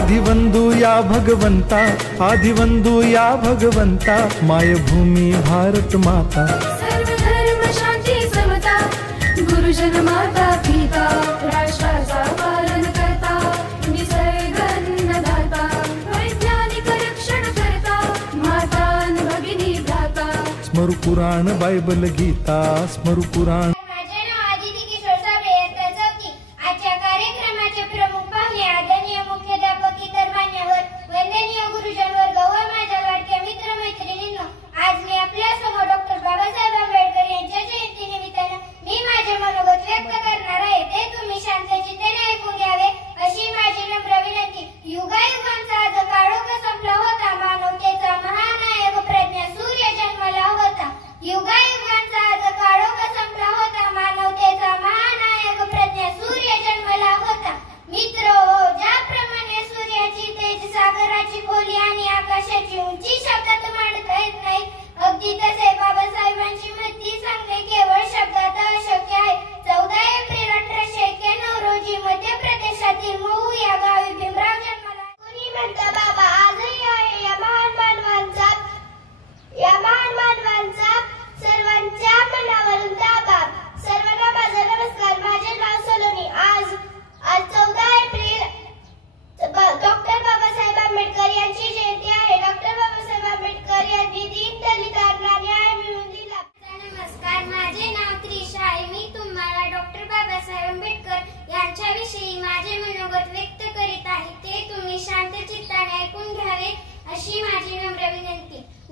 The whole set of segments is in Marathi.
आदिवंदू या भगवंता, आदिवंदू या भगवंता, मायभूमी भारत माता। सर्व धर्म शांती समता, गुरुजन माता पिता, राष्ट्राचा पालन करता, निसर्ग अन्नदाता, वैज्ञानिक रक्षण करता, माता भगिनी भ्राता। स्मरू पुराण बायबल गीता, स्मरू पुराण।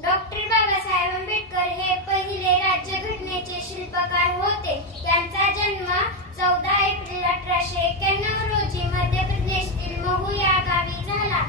डॉक्टर बाबासाहेब आंबेडकर हे पहिले राज्यघटनेचे शिल्पकार होते। त्यांचा जन्म 14 एप्रिल 1891 रोजी मध्य प्रदेशातील महू या गावी झाला।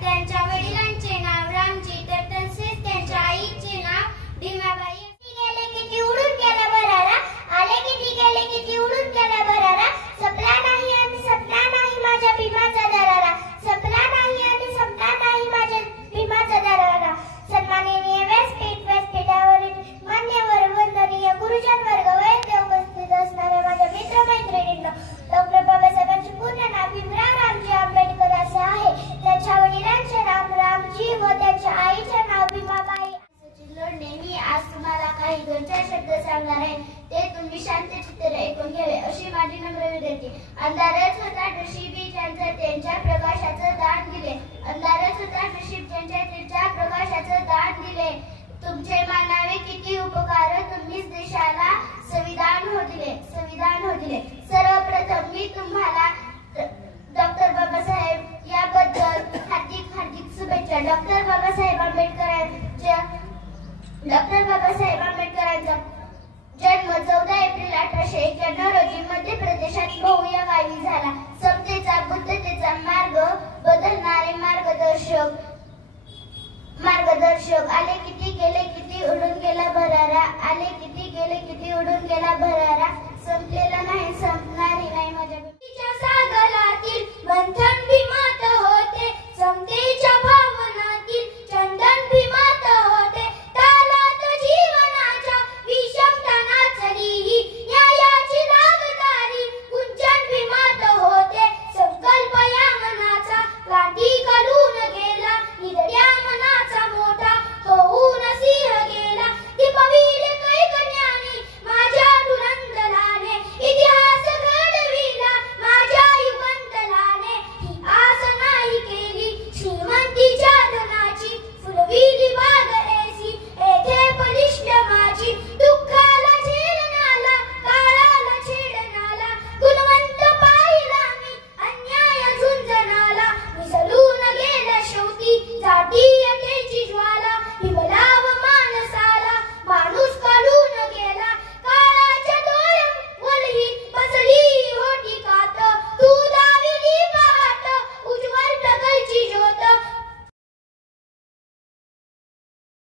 त्यांच्या वडिलांचे नाव रामजी तर तसेच त्यांच्या आईचे नाव भीमाबाई। गेले किती उडून गेला बरारा, आले किती गेले किती उडून गेला बरारा, सपला नाही आणि सपना नाही माझ्या भीमाचा दरारा, सपला नाही आणि सपना नाही माझ्या भीमाचा दरारा। सन्माननीय व्यासपीठावरील मान्यवर वंदनीय गुरुजन वर्ग व येथे उपस्थित असणाऱ्या माझ्या मित्रमैत्रिणींनो, डॉक्टर बाबासाहेबांचे पूर्ण नाव भीमराव रामजी आंबेडकर असे आहे। त्यांच्या वडिलांचे नाव रामजी व त्यांच्या आईचे नाव भीमाबाई। लढणे मी आज तुम्हाला काही 2-4 शब्द सांगणार आहे, ते तुम्ही शांत चित्ताने ऐकून घ्यावे अशी माझी नम्र विनंती। अंधारच होता नशीब त्यांच्या प्रकाशाचं दान दिले, अंधारच होता नशीब त्यांच्या प्रकाशाचं दान दिले। तुमचे मानावे किती उपकार, तुम्हीच देशाला संविधान हो दिले। सर्वप्रथम मी तुम्हाला डॉक्टर बाबासाहेब याबद्दल हार्दिक शुभेच्छा। डॉक्टर बाबासाहेब आंबेडकरांचा जन्म 14 एप्रिल 1891 रोजी मध्य प्रदेशात महू या गावी झाला। समतेचा बुद्धतेचा मार्ग बदलणारे मार्गदर्शक आले किती गेले किती उडून गेला भरारा, आले किती गेले किती उडून गेला भरारा, संपलेला नाही